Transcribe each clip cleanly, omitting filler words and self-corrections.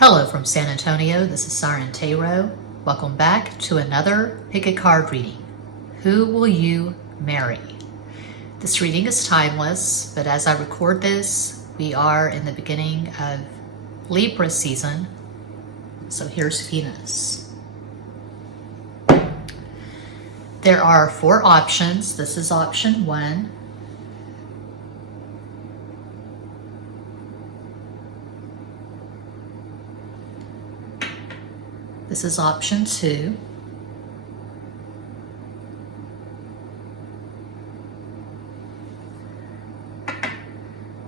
Hello from San Antonio, this is SIREN Tarot. Welcome back to another Pick a Card reading. Who will you marry? This reading is timeless, but as I record this, we are in the beginning of Libra season. So here's Venus. There are 4 options. This is option 1. This is option 2.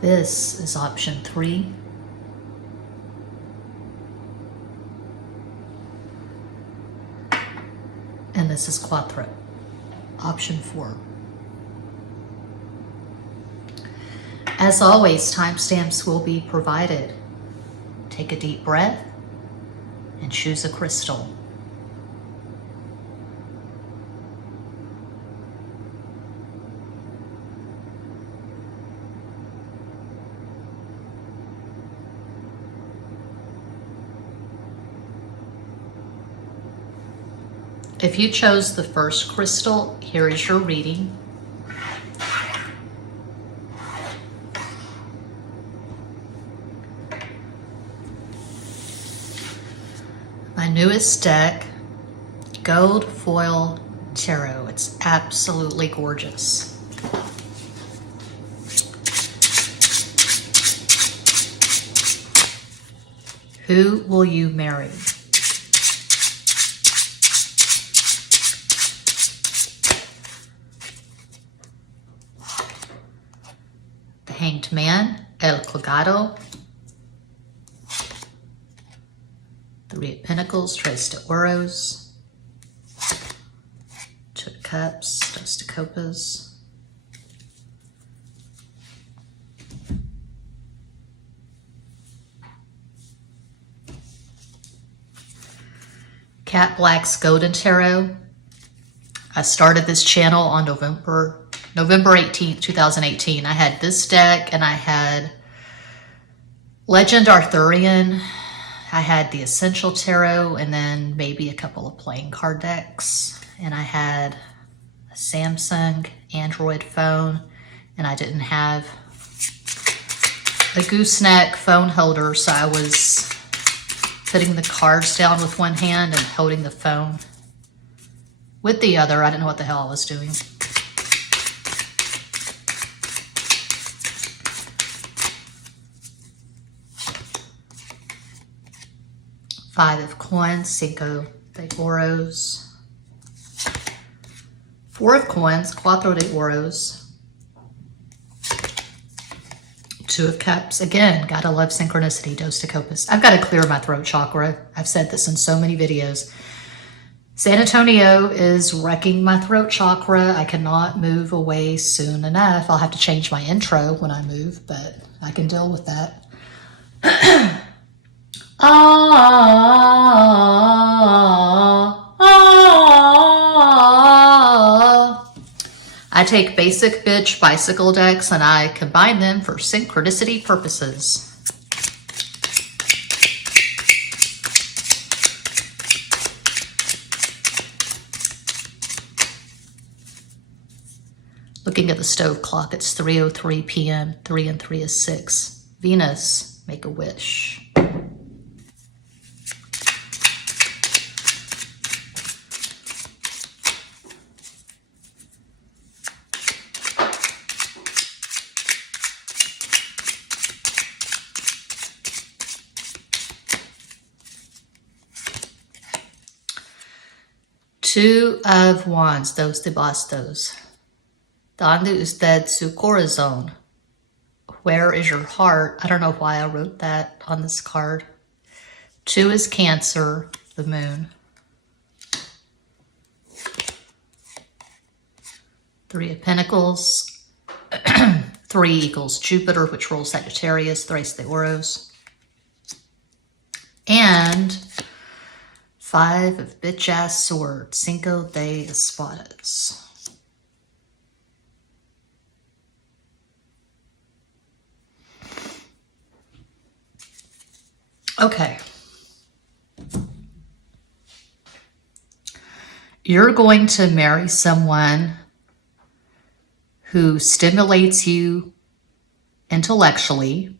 This is option 3. And this is Quattro, option 4. As always, timestamps will be provided. Take a deep breath and choose a crystal. If you chose the first crystal, here is your reading. My newest deck, Gold Foil Tarot. It's absolutely gorgeous. Who will you marry? The Hanged Man, El Colgado. 3 of Pentacles, Tres de Oros, 2 of Cups, Dos de Copas. Cat Black's Golden Tarot. I started this channel on November 18th, 2018. I had this deck and I had Legend Arthurian. I had the Essential Tarot and then maybe a couple of playing card decks. And I had a Samsung Android phone and I didn't have a gooseneck phone holder, so I was putting the cards down with one hand and holding the phone with the other. I didn't know what the hell I was doing. Five of Coins, Cinco de Oros. 4 of Coins, Cuatro de Oros. 2 of Cups. Again, gotta love synchronicity, Dos de Copas. I've got to clear my throat chakra. I've said this in so many videos. San Antonio is wrecking my throat chakra. I cannot move away soon enough. I'll have to change my intro when I move, but I can deal with that. I take basic bitch bicycle decks and I combine them for synchronicity purposes. Looking at the stove clock, it's 3:03 p.m. 3 and 3 is 6. Venus, make a wish. Two of Wands, Dos de Bastos. Donde usted su corazón? Where is your heart? I don't know why I wrote that on this card. 2 is Cancer, the Moon. 3 of Pentacles. 3 equals Jupiter, which rules Sagittarius, Tres de Oros. And 5 of bitch-ass swords, Cinco de Espadas. Okay, You're going to marry someone who stimulates you intellectually.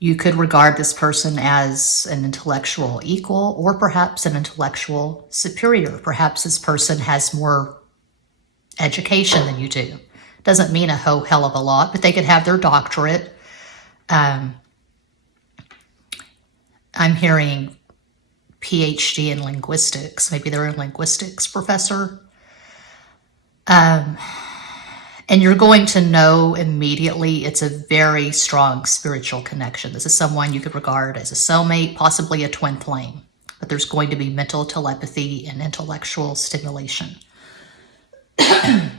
You could regard this person as an intellectual equal or perhaps an intellectual superior. Perhaps this person has more education than you do. Doesn't mean a whole hell of a lot, but they could have their doctorate. I'm hearing PhD in linguistics. Maybe they're a linguistics professor. And you're going to know immediately it's a very strong spiritual connection. This is someone you could regard as a soulmate, possibly a twin flame. But there's going to be mental telepathy and intellectual stimulation. A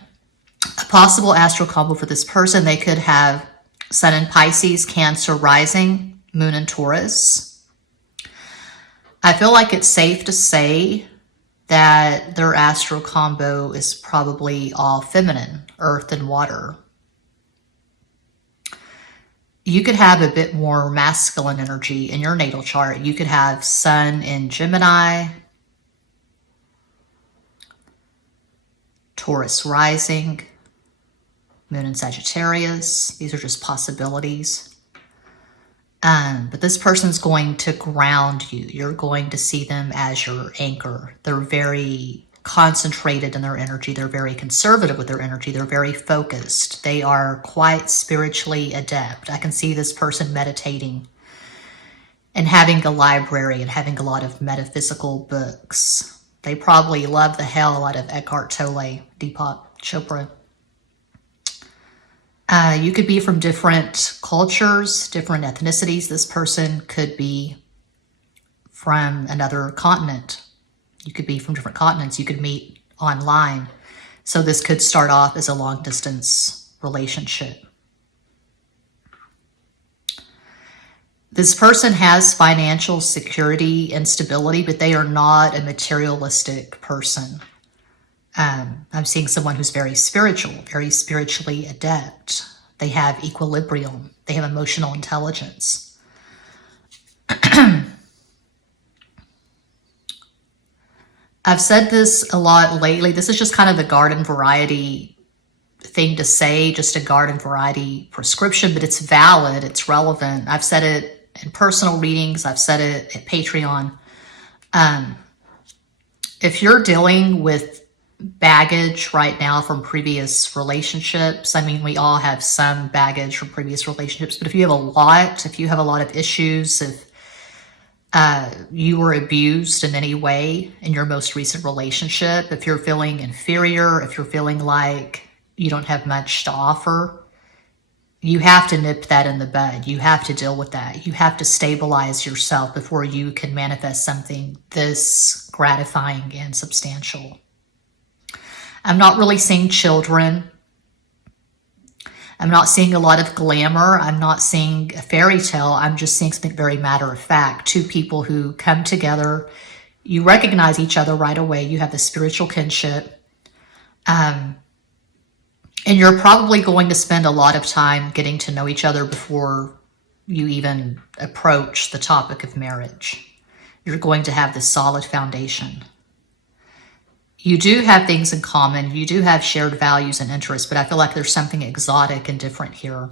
possible astral combo for this person, they could have Sun in Pisces, Cancer rising, Moon in Taurus. I feel like it's safe to say that their astral combo is probably all feminine, earth and water. You could have a bit more masculine energy in your natal chart. You could have Sun in Gemini, Taurus rising, Moon in Sagittarius. These are just possibilities. But this person's going to ground you. You're going to see them as your anchor. They're very concentrated in their energy. They're very conservative with their energy. They're very focused. They are quite spiritually adept. I can see this person meditating and having a library and having a lot of metaphysical books. They probably love the hell out of Eckhart Tolle, Deepak Chopra. You could be from different cultures, different ethnicities. This person could be from another continent. You could be from different continents. You could meet online. So this could start off as a long distance relationship. This person has financial security and stability, but they are not a materialistic person. I'm seeing someone who's very spiritual, very spiritually adept. They have equilibrium. They have emotional intelligence. I've said this a lot lately. This is just kind of the garden variety thing to say, just a garden variety prescription, but it's valid, it's relevant. I've said it in personal readings. I've said it at Patreon. If you're dealing with baggage right now from previous relationships, I mean, we all have some baggage from previous relationships, but if you have a lot of issues, if you were abused in any way in your most recent relationship, if you're feeling inferior, if you're feeling like you don't have much to offer, you have to nip that in the bud. You have to deal with that. You have to stabilize yourself before you can manifest something this gratifying and substantial. I'm not really seeing children. I'm not seeing a lot of glamour. I'm not seeing a fairy tale. I'm just seeing something very matter of fact. Two people who come together. You recognize each other right away. You have the spiritual kinship. And you're probably going to spend a lot of time getting to know each other before you even approach the topic of marriage. You're going to have this solid foundation. You do have things in common. You do have shared values and interests, but I feel like there's something exotic and different here.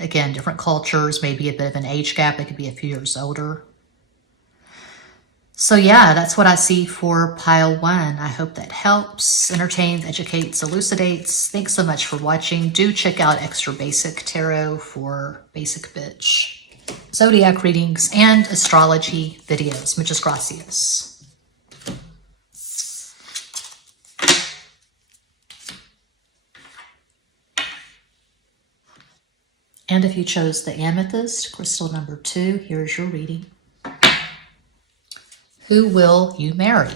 Again, different cultures, maybe a bit of an age gap. It could be a few years older. So yeah, that's what I see for pile one. I hope that helps, entertains, educates, elucidates. Thanks so much for watching. Do check out Extra Basic Tarot for basic bitch zodiac readings and astrology videos. Muchas gracias. And if you chose the amethyst, crystal number 2, here's your reading. Who will you marry?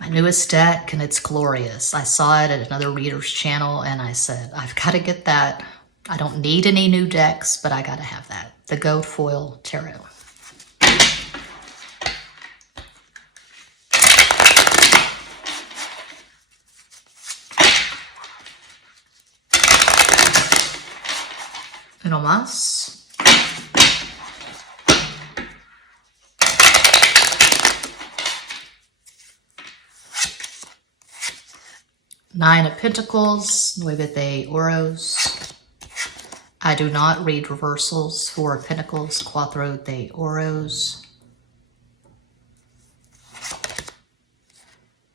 My newest deck, and it's glorious. I saw it at another reader's channel, and I said, I've got to get that. I don't need any new decks, but I got to have that. The Gold Foil Tarot. Uno más. Nine of Pentacles, Nueve de Oros. I do not read reversals. Four of Pentacles, Cuatro de Oros.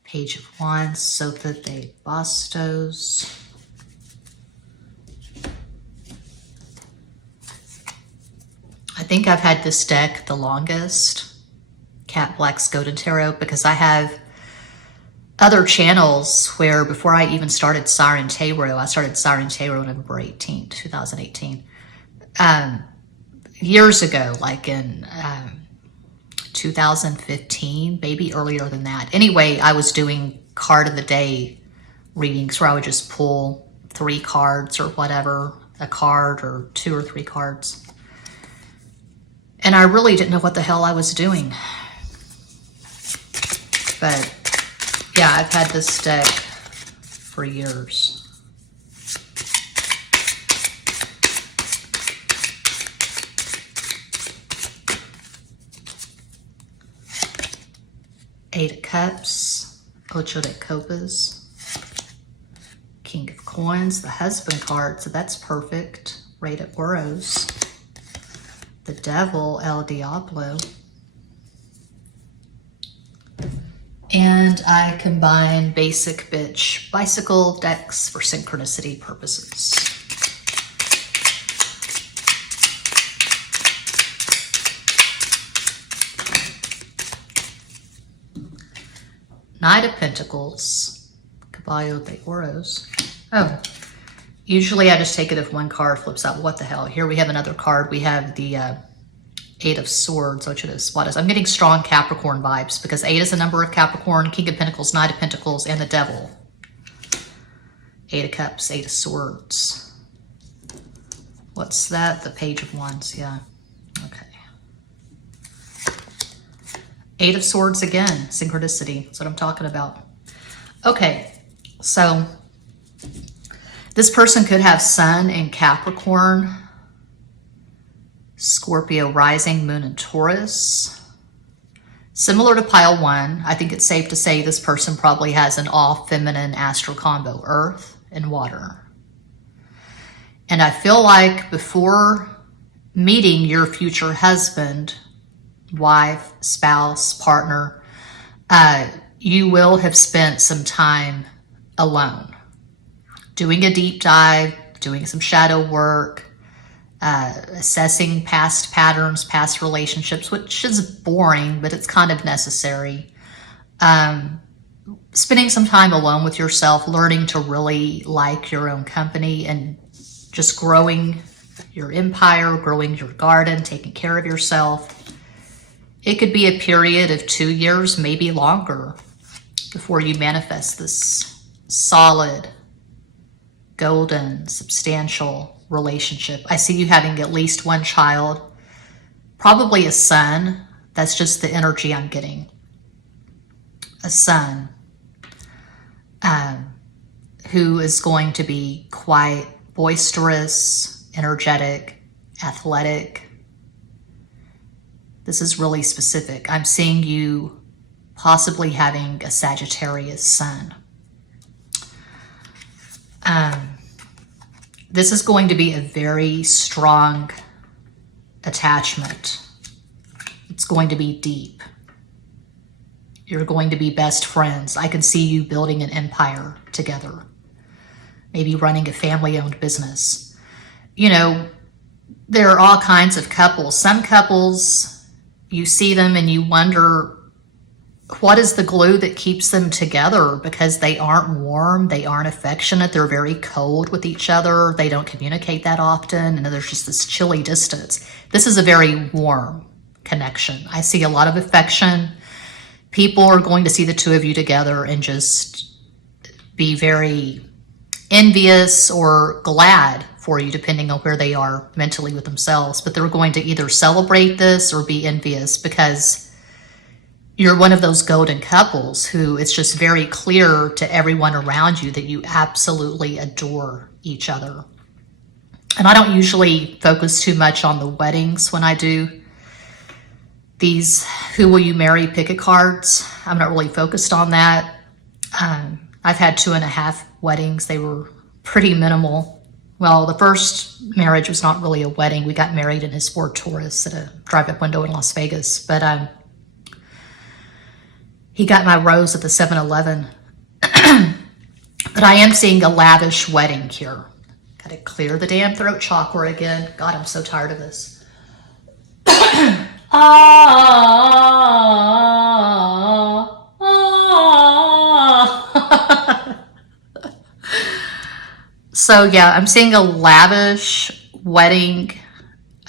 Page of Wands, Sota de Bastos. I think I've had this deck the longest, Cat Black's Golden Tarot, because I have other channels where before I even started SIREN Tarot, I started SIREN Tarot November 18th, 2018. Years ago, like in 2015, maybe earlier than that. Anyway, I was doing card of the day readings where I would just pull 3 cards or whatever, a card or 2 or 3 cards. And I really didn't know what the hell I was doing. But yeah, I've had this deck for years. Eight of Cups, Ocho de Copas, King of Coins, the Husband card, so that's perfect. Rey de Oros, the Devil, El Diablo. And I combine Basic Bitch Bicycle decks for synchronicity purposes. Knight of Pentacles, Caballo de Oros. Oh, usually I just take it if one card flips out. What the hell? Here we have another card. We have the Eight of Swords, Ocho de Espadas. I'm getting strong Capricorn vibes because 8 is a number of Capricorn, King of Pentacles, Knight of Pentacles, and the Devil. 8 of Cups, 8 of Swords. What's that? The Page of Wands, yeah. Okay. 8 of Swords again, synchronicity. That's what I'm talking about. Okay, so this person could have Sun in Capricorn, Scorpio rising, Moon in Taurus. Similar to pile 1, I think it's safe to say this person probably has an all-feminine astral combo, Earth and Water. And I feel like before meeting your future husband, wife, spouse, partner, you will have spent some time alone, doing a deep dive, doing some shadow work, assessing past patterns, past relationships, which is boring, but it's kind of necessary. Spending some time alone with yourself, learning to really like your own company and just growing your empire, growing your garden, taking care of yourself. It could be a period of 2 years, maybe longer, before you manifest this solid, golden, substantial relationship. I see you having at least one child, probably a son. That's just the energy I'm getting. A son who is going to be quite boisterous, energetic, athletic. This is really specific. I'm seeing you possibly having a Sagittarius sun. This is going to be a very strong attachment. It's going to be deep. You're going to be best friends. I can see you building an empire together. Maybe running a family-owned business. You know, there are all kinds of couples. Some couples, you see them and you wonder, what is the glue that keeps them together? Because they aren't warm, they aren't affectionate, they're very cold with each other, they don't communicate that often, and there's just this chilly distance. This is a very warm connection. I see a lot of affection. People are going to see the two of you together and just be very envious or glad for you, depending on where they are mentally with themselves. But they're going to either celebrate this or be envious because you're one of those golden couples who it's just very clear to everyone around you that you absolutely adore each other. And I don't usually focus too much on the weddings when I do these who will you marry picket cards. I'm not really focused on that. I've had 2.5 weddings. They were pretty minimal. Well, the first marriage was not really a wedding. We got married in his Ford Taurus at a drive-up window in Las Vegas. But he got my rose at the 7-Eleven. But I am seeing a lavish wedding here. Got to clear the damn throat chakra again. God, I'm so tired of this. So yeah, I'm seeing a lavish wedding.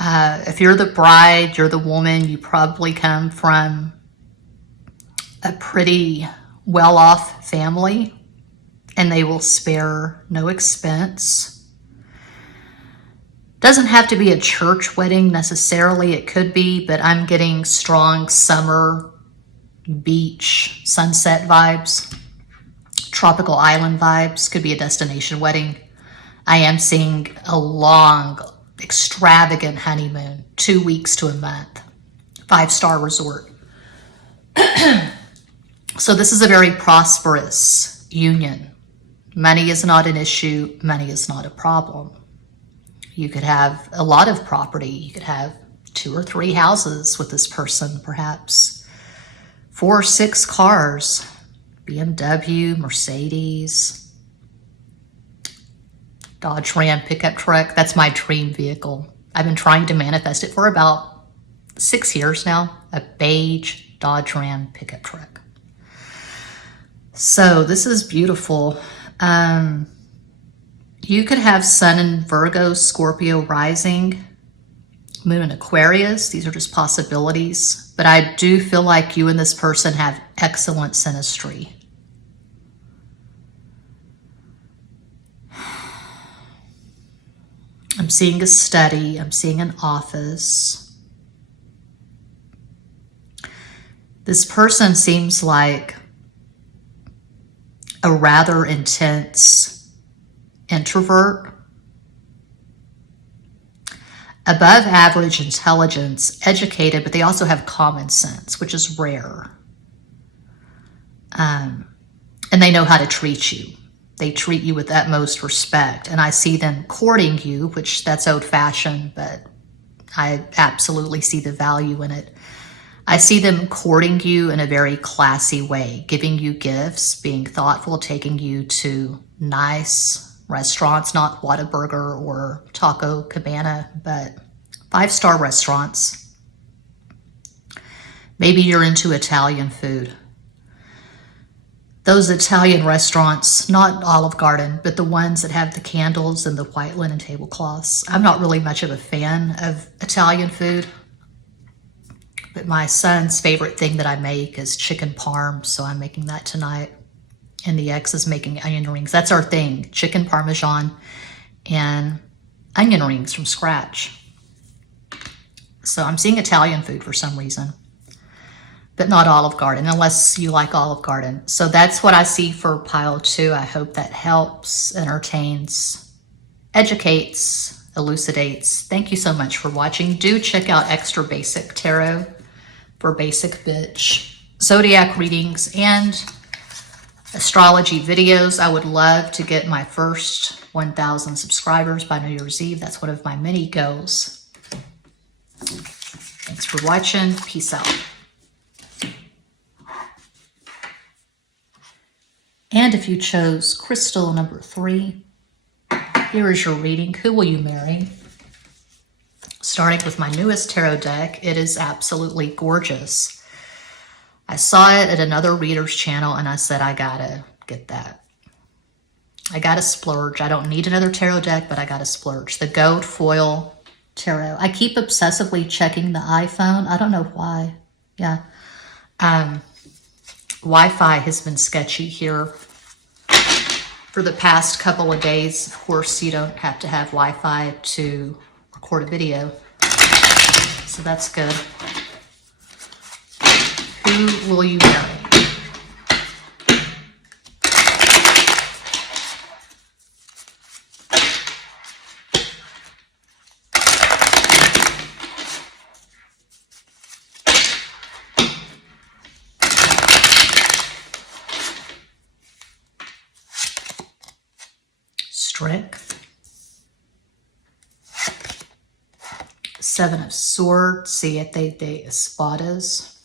If you're the bride, you're the woman, you probably come from a pretty well-off family, and they will spare no expense. Doesn't have to be a church wedding necessarily. It could be, but I'm getting strong summer, beach, sunset vibes, tropical island vibes. Could be a destination wedding. I am seeing a long, extravagant honeymoon, 2 weeks to a month, 5-star resort. So this is a very prosperous union. Money is not an issue. Money is not a problem. You could have a lot of property. You could have 2 or 3 houses with this person, perhaps 4 or 6 cars, BMW, Mercedes, Dodge Ram pickup truck. That's my dream vehicle. I've been trying to manifest it for about 6 years now, a beige Dodge Ram pickup truck. So this is beautiful. You could have Sun in Virgo, Scorpio rising, Moon in Aquarius. These are just possibilities. But I do feel like you and this person have excellent synastry. I'm seeing a study. I'm seeing an office. This person seems like a rather intense introvert, above average intelligence, educated, but they also have common sense, which is rare. And they know how to treat you. They treat you with utmost respect. And I see them courting you, which that's old-fashioned, but I absolutely see the value in it. I see them courting you in a very classy way, giving you gifts, being thoughtful, taking you to nice restaurants, not Whataburger or Taco Cabana, but 5-star restaurants. Maybe you're into Italian food. Those Italian restaurants, not Olive Garden, but the ones that have the candles and the white linen tablecloths. I'm not really much of a fan of Italian food. But my son's favorite thing that I make is chicken parm, so I'm making that tonight. And the ex is making onion rings. That's our thing, chicken parmesan and onion rings from scratch. So I'm seeing Italian food for some reason, but not Olive Garden, unless you like Olive Garden. So that's what I see for pile 2. I hope that helps, entertains, educates, elucidates. Thank you so much for watching. Do check out Extra Basic Tarot for basic bitch zodiac readings and astrology videos. I would love to get my first 1,000 subscribers by New Year's Eve. That's one of my many goals. Thanks for watching. Peace out. And if you chose crystal number 3, here is your reading. Who will you marry? Starting with my newest tarot deck, it is absolutely gorgeous. I saw it at another reader's channel and I said, I gotta get that. I gotta splurge. I don't need another tarot deck, but I gotta splurge. The gold foil tarot. I keep obsessively checking the iPhone. I don't know why. Yeah. Wi-Fi has been sketchy here for the past couple of days. Of course, you don't have to have Wi-Fi to record a video, so that's good. Who will you marry? Strength. 7 of Swords, 7 de Espadas.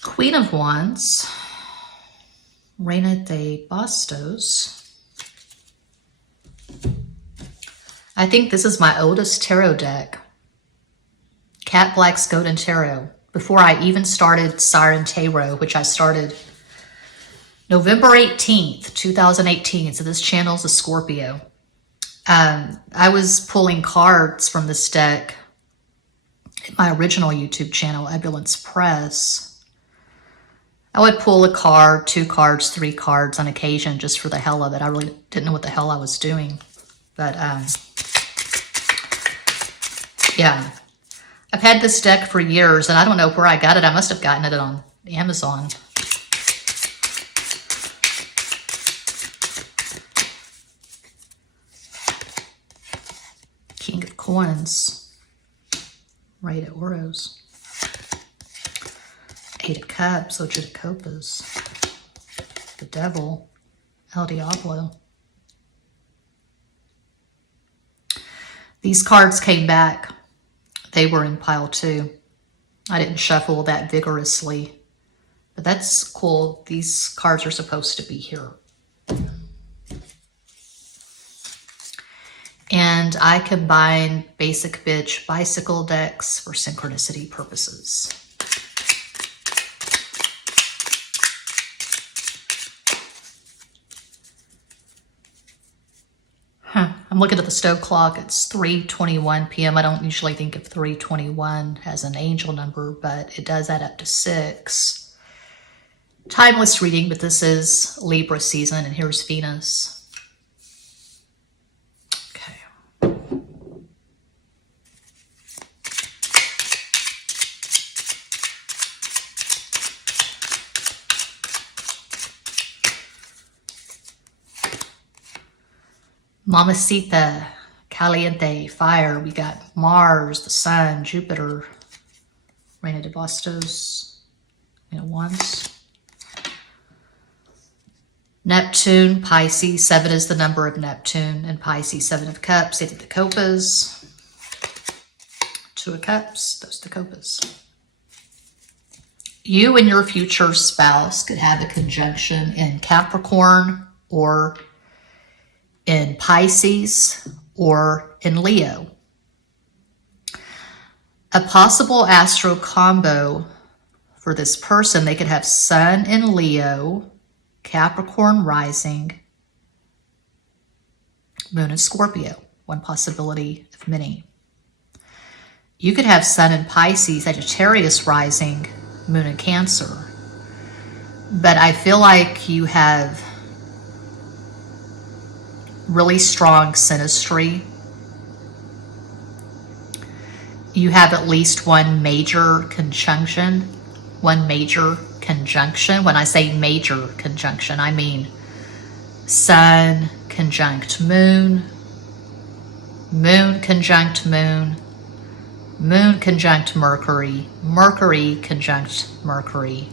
Queen of Wands, Reina de Bastos. I think this is my oldest tarot deck. Cat Black's Golden Tarot. Before I even started SIREN Tarot, which I started November 18th, 2018. So this channel is a Scorpio. I was pulling cards from this deck in my original YouTube channel, Ebulance Press. I would pull a card, 2 cards, 3 cards on occasion just for the hell of it. I really didn't know what the hell I was doing. But yeah, I've had this deck for years and I don't know where I got it. I must have gotten it on Amazon. King of Coins, right at Oros. 8 of Cups, Ocho de Copas. The Devil, El Diablo. These cards came back. They were in pile 2. I didn't shuffle that vigorously, but that's cool. These cards are supposed to be here. And I combine basic bitch bicycle decks for synchronicity purposes. I'm looking at the stove clock. It's 3:21 p.m. I don't usually think of 3:21 as an angel number, but it does add up to 6. Timeless reading, but this is Libra season, and here's Venus. Mamacita, Caliente, Fire. We got Mars, the Sun, Jupiter, Reina de Bastos, Wands. Neptune, Pisces. 7 is the number of Neptune. And Pisces, 7 of Cups, 8 of the Copas. 2 of Cups, those the Copas. You and your future spouse could have a conjunction in Capricorn or in Pisces or in Leo. A possible astro combo for this person, they could have Sun in Leo, Capricorn rising, Moon in Scorpio. One possibility of many. You could have Sun in Pisces, Sagittarius rising, Moon in Cancer. But I feel like you have really strong synastry. You have at least one major conjunction. When I say major conjunction, I mean Sun conjunct Moon, Moon conjunct Moon, Moon conjunct Mercury, Mercury conjunct Mercury,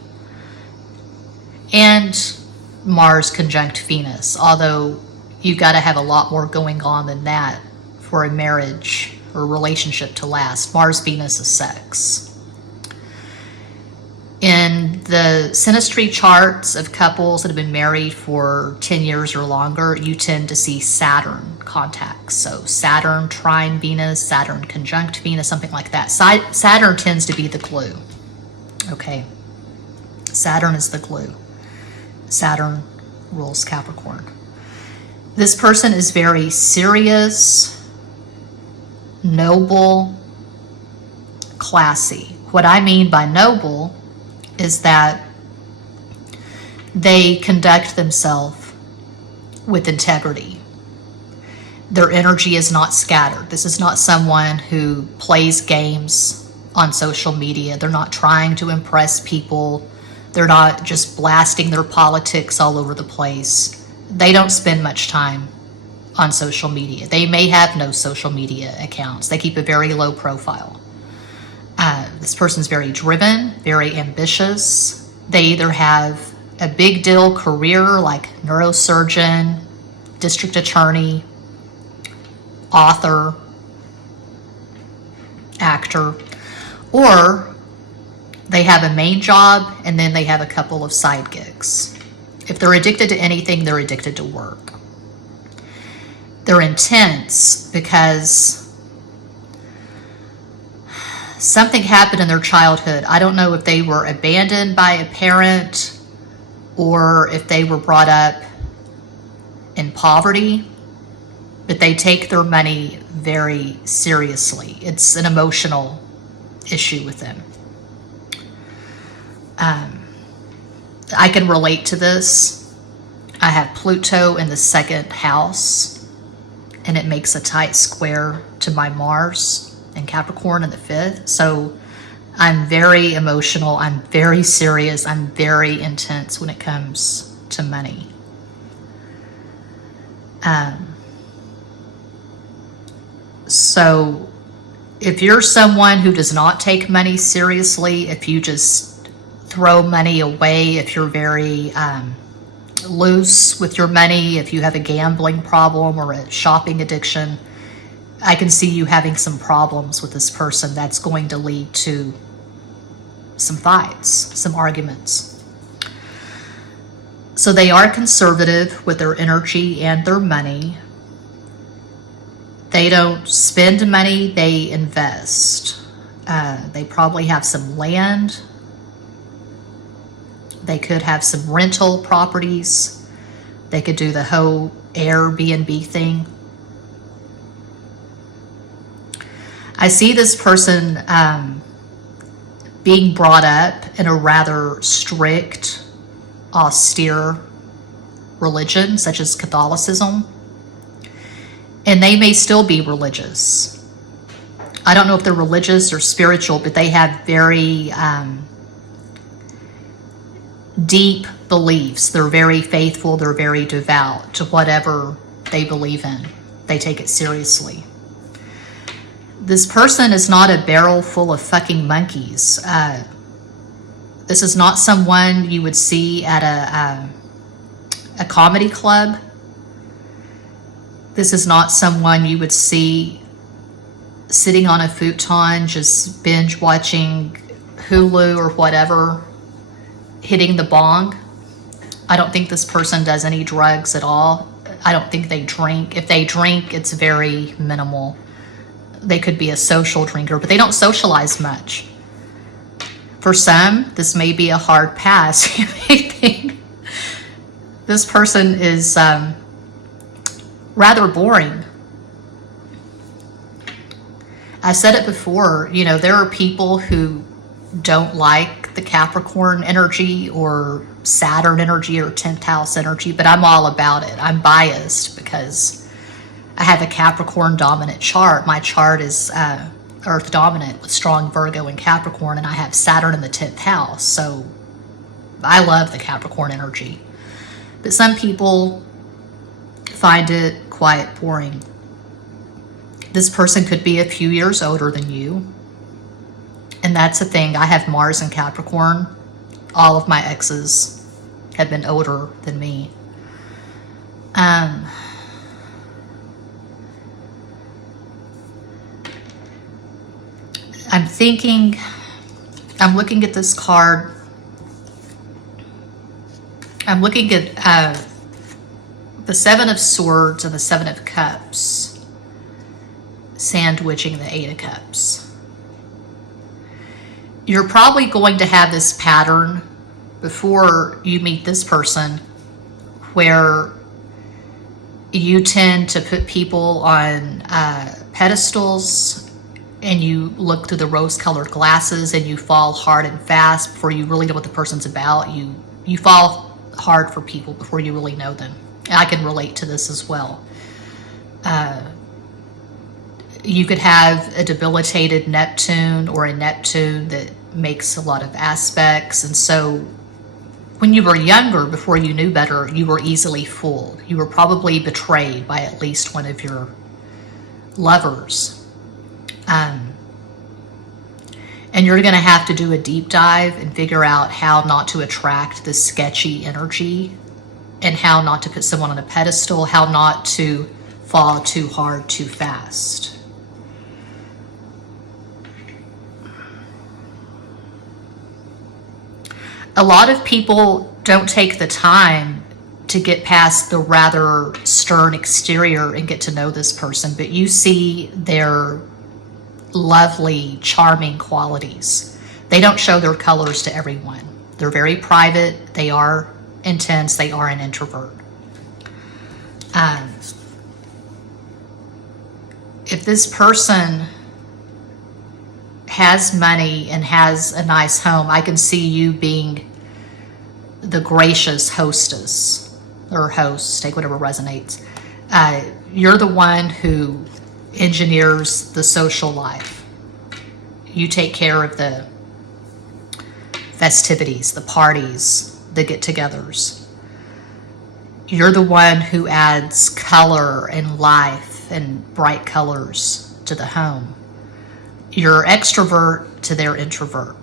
and Mars conjunct Venus, although you've got to have a lot more going on than that for a marriage or relationship to last. Mars, Venus is sex. In the synastry charts of couples that have been married for 10 years or longer, you tend to see Saturn contacts. So Saturn trine Venus, Saturn conjunct Venus, something like that. Saturn tends to be the glue. Okay. Saturn is the glue. Saturn rules Capricorn. This person is very serious, noble, classy. What I mean by noble is that they conduct themselves with integrity. Their energy is not scattered. This is not someone who plays games on social media. They're not trying to impress people. They're not just blasting their politics all over the place. They don't spend much time on social media. They may have no social media accounts. They keep a very low profile. This person's very driven, very ambitious. They either have a big deal career like neurosurgeon, district attorney, author, actor, or they have a main job and then they have a couple of side gigs. If they're addicted to anything, they're addicted to work. They're intense because something happened in their childhood. I don't know if they were abandoned by a parent or if they were brought up in poverty, but they take their money very seriously. It's an emotional issue with them. I can relate to this. I have Pluto in the 2nd house, and it makes a tight square to my Mars and Capricorn in the 5th. So I'm very emotional. I'm very serious. I'm very intense when it comes to money. So if you're someone who does not take money seriously, if you just throw money away, if you're very loose with your money, if you have a gambling problem or a shopping addiction, I can see you having some problems with this person. That's going to lead to some fights, some arguments. So they are conservative with their energy and their money. They don't spend money, they invest. They probably have some land. They could have some rental properties. They could do the whole Airbnb thing. I see this person being brought up in a rather strict, austere religion, such as Catholicism. And they may still be religious. I don't know if they're religious or spiritual, but they have very deep beliefs. They're very faithful. They're very devout to whatever they believe in. They take it seriously. This person is not a barrel full of fucking monkeys. This is not someone you would see at a comedy club. This is not someone you would see sitting on a futon, just binge watching Hulu or whatever, hitting the bong. I don't think this person does any drugs at all. I don't think they drink. If they drink, it's very minimal. They could be a social drinker, but they don't socialize much. For some, this may be a hard pass. You may think this person is rather boring. I said it before, you know, there are people who don't like the Capricorn energy or Saturn energy or 10th house energy, but I'm all about it. I'm biased because I have a Capricorn dominant chart. My chart is Earth dominant with strong Virgo and Capricorn, and I have Saturn in the 10th house. So I love the Capricorn energy. But some people find it quite boring. This person could be a few years older than you. And that's the thing. I have Mars in Capricorn. All of my exes have been older than me. I'm thinking, I'm looking at this card. I'm looking at the Seven of Swords and the Seven of Cups sandwiching the Eight of Cups. You're probably going to have this pattern before you meet this person where you tend to put people on pedestals and you look through the rose-colored glasses and you fall hard and fast before you really know what the person's about. You fall hard for people before you really know them. I can relate to this as well. You could have a debilitated Neptune or a Neptune that makes a lot of aspects. And so when you were younger, before you knew better, you were easily fooled. You were probably betrayed by at least one of your lovers. And you're going to have to do a deep dive and figure out how not to attract this sketchy energy, and how not to put someone on a pedestal, how not to fall too hard too fast. A lot of people don't take the time to get past the rather stern exterior and get to know this person, but you see their lovely, charming qualities. They don't show their colors to everyone. They're very private. They are intense. They are an introvert. If this person has money and has a nice home, I can see you being the gracious hostess or host, take whatever resonates. You're the one who engineers the social life. You take care of the festivities, the parties, the get-togethers. You're the one who adds color and life and bright colors to the home. You're extrovert to their introvert.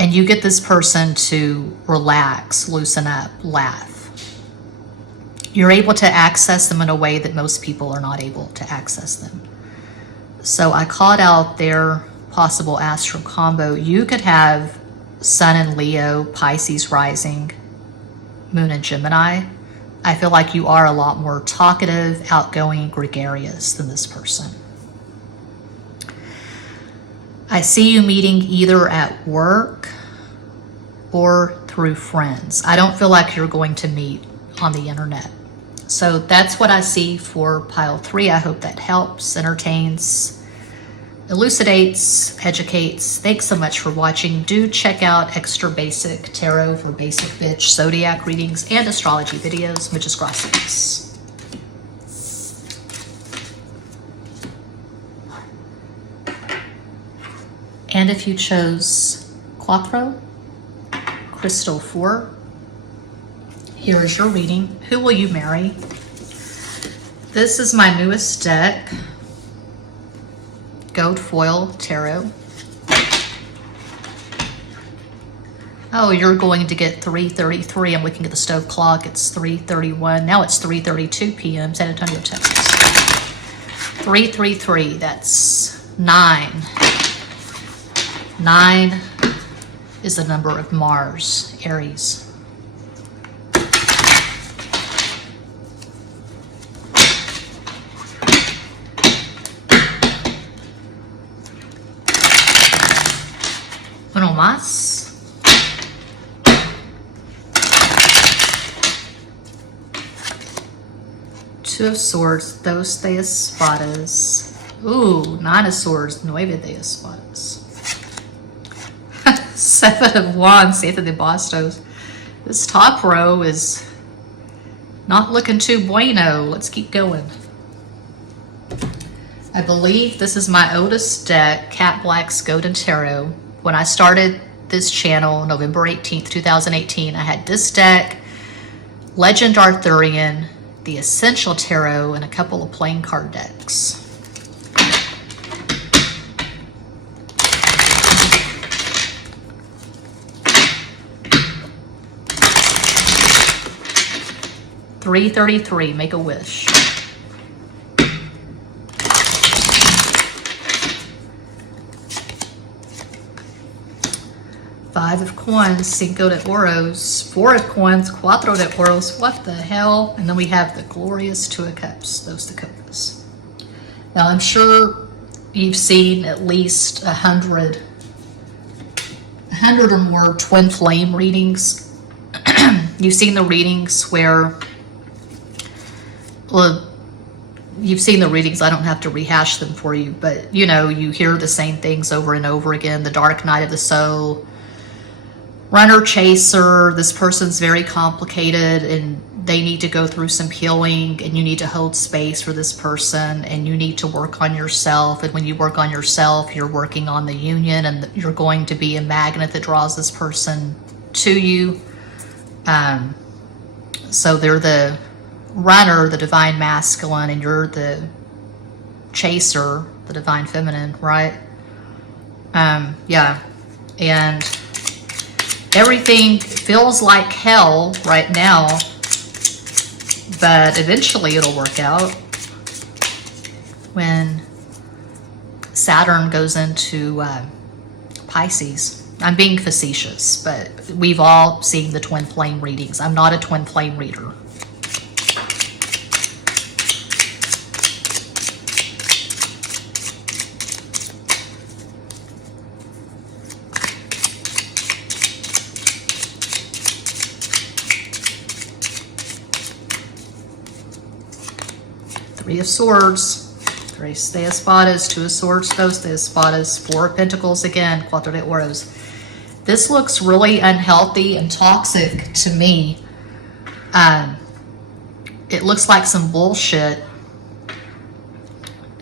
And you get this person to relax, loosen up, laugh. You're able to access them in a way that most people are not able to access them. So I called out their possible astral combo. You could have Sun in Leo, Pisces rising, Moon in Gemini. I feel like you are a lot more talkative, outgoing, gregarious than this person. I see you meeting either at work or through friends. I don't feel like you're going to meet on the internet. So that's what I see for pile 3. I hope that helps, entertains, elucidates, educates. Thanks so much for watching. Do check out Extra Basic Tarot for basic bitch zodiac readings and astrology videos. Muchas gracias. And if you chose Cuatro, Crystal 4, here is your reading. Who will you marry? This is my newest deck, Gold Foil Tarot. Oh, you're going to get 3:33. I'm looking at the stove clock. It's 3:31. Now it's 3:32 p.m. San Antonio, Texas. 333. That's 9. 9 is the number of Mars, Aries. Uno más. Two of Swords, Dos de Espadas. Ooh, Nine of Swords, Nueve de Espadas. Seven of Wands, Siete de Bastos. This top row is not looking too bueno. Let's keep going. I believe this is my oldest deck, Cat Black's Golden Tarot. When I started this channel, November 18th, 2018, I had this deck, Legend Arthurian, the Essential Tarot, and a couple of playing card decks. $333, make a wish. Five of Coins, Cinco de Oros. Four of Coins, Cuatro de Oros. What the hell? And then we have the glorious Two of Cups, those the copas. Now I'm sure you've seen at least 100 or more twin flame readings. You've seen the readings where, well, you've seen the readings. I don't have to rehash them for you, but you know, you hear the same things over and over again. The dark night of the soul, runner chaser. This person's very complicated and they need to go through some healing, and you need to hold space for this person, and you need to work on yourself. And when you work on yourself, you're working on the union, and you're going to be a magnet that draws this person to you. So they're the runner, the divine masculine, and you're the chaser, the divine feminine, right? Yeah. And everything feels like hell right now, but eventually it'll work out when Saturn goes into Pisces. I'm being facetious, but we've all seen the twin flame readings. I'm not a twin flame reader. Three of Swords, Tres de Espadas, Two of Swords, Dos de Espadas, Four of Pentacles again, Cuatro de Oros. This looks really unhealthy and toxic to me. It looks like some bullshit.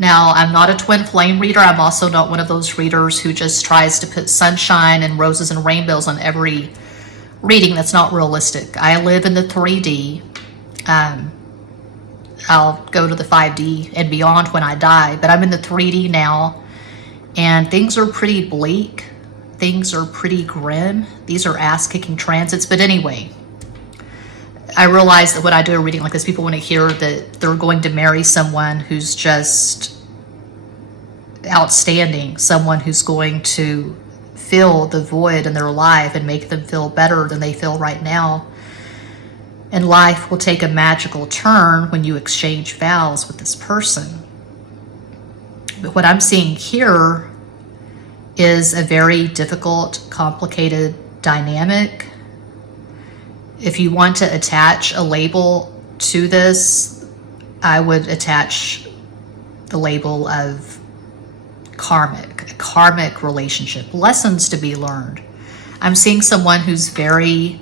Now, I'm not a twin flame reader. I'm also not one of those readers who just tries to put sunshine and roses and rainbows on every reading. That's not realistic. I live in the 3D. I'll go to the 5D and beyond when I die, but I'm in the 3D now, and things are pretty bleak. Things are pretty grim. These are ass-kicking transits, but anyway, I realize that when I do a reading like this, people want to hear that they're going to marry someone who's just outstanding, someone who's going to fill the void in their life and make them feel better than they feel right now. And life will take a magical turn when you exchange vows with this person. But what I'm seeing here is a very difficult, complicated dynamic. If you want to attach a label to this, I would attach the label of karmic, a karmic relationship, lessons to be learned. I'm seeing someone who's very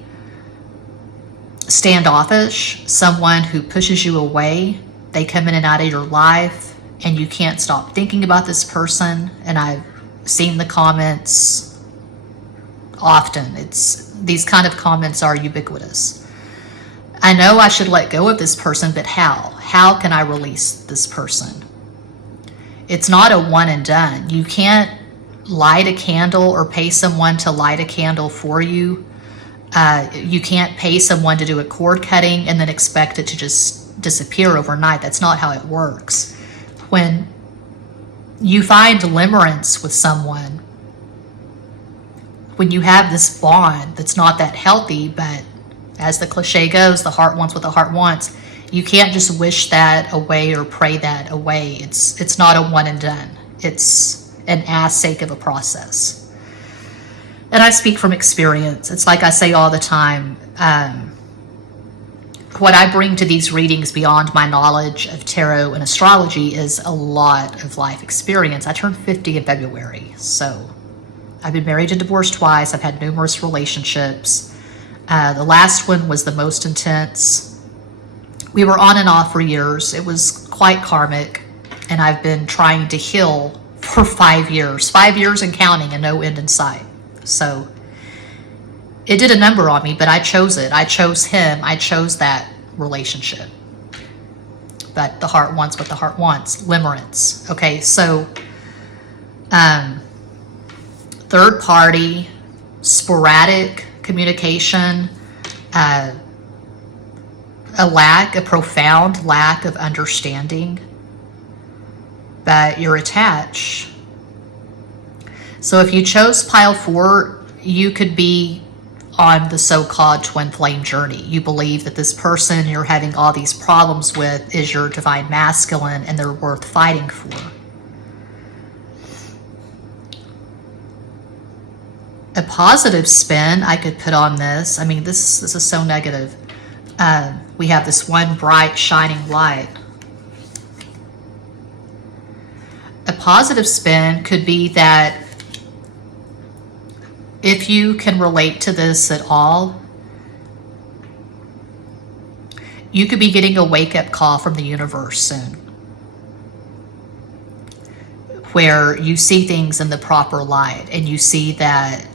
standoffish, someone who pushes you away. They come in and out of your life and you can't stop thinking about this person. And I've seen the comments often. These kind of comments are ubiquitous. I know I should let go of this person, but how? How can I release this person? It's not a one and done. You can't light a candle or pay someone to light a candle for you. You can't pay someone to do a cord cutting and then expect it to just disappear overnight. That's not how it works. When you find limerence with someone, when you have this bond that's not that healthy, but as the cliche goes, the heart wants what the heart wants, you can't just wish that away or pray that away. It's not a one and done. It's an ass sake of a process. And I speak from experience. It's like I say all the time, what I bring to these readings beyond my knowledge of tarot and astrology is a lot of life experience. I turned 50 in February, so I've been married and divorced twice. I've had numerous relationships. The last one was the most intense. We were on and off for years. It was quite karmic, and I've been trying to heal for 5 years. 5 years and counting, and no end in sight. So it did a number on me, but I chose it. I chose him. I chose that relationship. But the heart wants what the heart wants. Limerence. Okay, so third party, sporadic communication, a profound lack of understanding, but you're attached. So if you chose pile 4, you could be on the so-called twin flame journey. You believe that this person you're having all these problems with is your divine masculine and they're worth fighting for. A positive spin I could put on this, I mean, this is so negative. We have this one bright shining light. A positive spin could be that if you can relate to this at all, you could be getting a wake-up call from the universe soon, where you see things in the proper light and you see that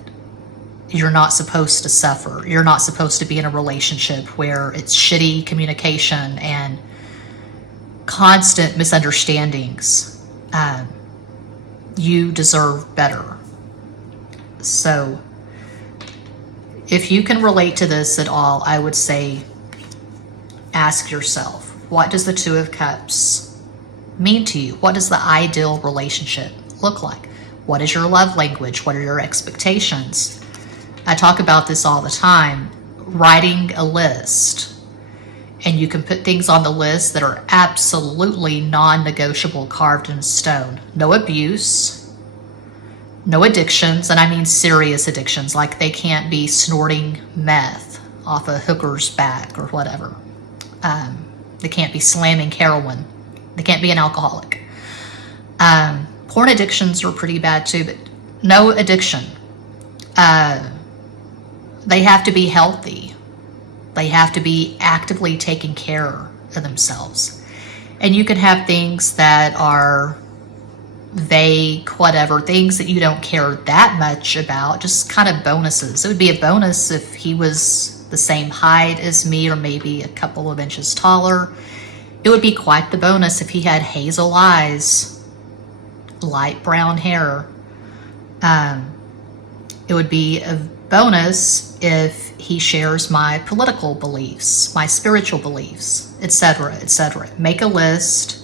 you're not supposed to suffer. You're not supposed to be in a relationship where it's shitty communication and constant misunderstandings. You deserve better. So if you can relate to this at all, I would say ask yourself, what does the Two of Cups mean to you? What does the ideal relationship look like? What is your love language? What are your expectations? I talk about this all the time, writing a list. And you can put things on the list that are absolutely non-negotiable, carved in stone. No abuse, no addictions, and I mean serious addictions, like they can't be snorting meth off a hooker's back or whatever. They can't be slamming heroin. They can't be an alcoholic. Porn addictions are pretty bad too, but no addiction. They have to be healthy. They have to be actively taking care of themselves. And you can have things that are vague, whatever, things that you don't care that much about, just kind of bonuses. It would be a bonus if he was the same height as me or maybe a couple of inches taller. It would be quite the bonus if he had hazel eyes, light brown hair. It would be a bonus if he shares my political beliefs, my spiritual beliefs, etc., etc. Make a list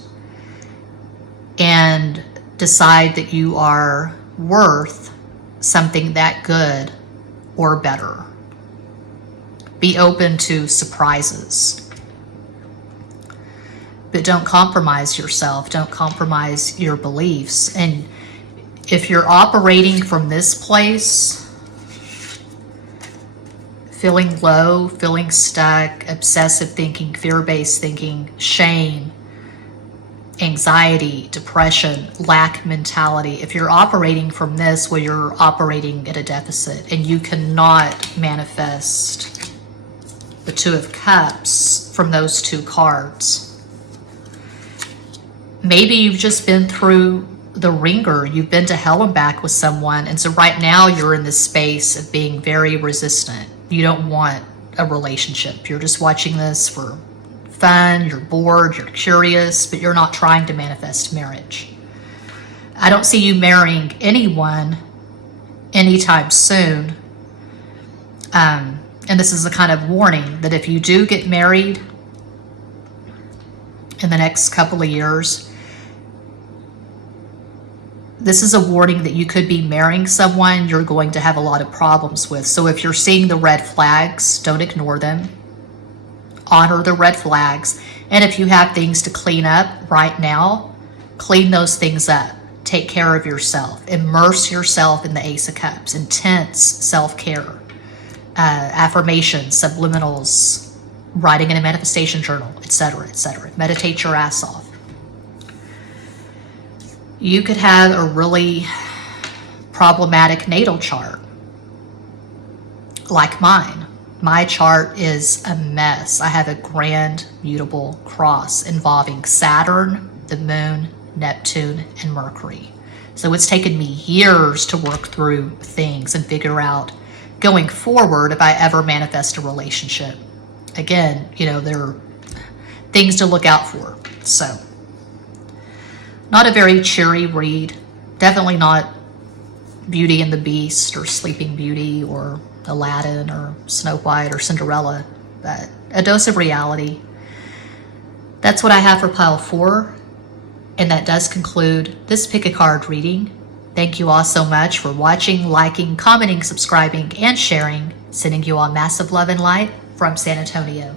and decide that you are worth something that good or better. Be open to surprises. But don't compromise yourself. Don't compromise your beliefs. And if you're operating from this place, feeling low, feeling stuck, obsessive thinking, fear-based thinking, shame, anxiety, depression, lack mentality, if you're operating from this, well, you're operating at a deficit and you cannot manifest the Two of Cups from those two cards. Maybe you've just been through the ringer. You've been to hell and back with someone. And so right now you're in this space of being very resistant. You don't want a relationship. You're just watching this for fun. You're bored. You're curious, but you're not trying to manifest marriage. I don't see you marrying anyone anytime soon. And this is a kind of warning that if you do get married in the next couple of years, this is a warning that you could be marrying someone you're going to have a lot of problems with. So if you're seeing the red flags, don't ignore them. Honor the red flags. And if you have things to clean up right now, clean those things up. Take care of yourself. Immerse yourself in the Ace of Cups. Intense self-care. Affirmations, subliminals, writing in a manifestation journal, etc., etc. Meditate your ass off. You could have a really problematic natal chart, like mine. My chart is a mess. I have a grand mutable cross involving Saturn, the moon, Neptune, and Mercury. So it's taken me years to work through things and figure out going forward if I ever manifest a relationship. Again, there are things to look out for. So, not a very cheery read. Definitely not Beauty and the Beast or Sleeping Beauty or Aladdin or Snow White or Cinderella, but a dose of reality. That's what I have for pile 4, and that does conclude this pick a card reading. Thank you all so much for watching, liking, commenting, subscribing, and sharing. Sending you all massive love and light from San Antonio.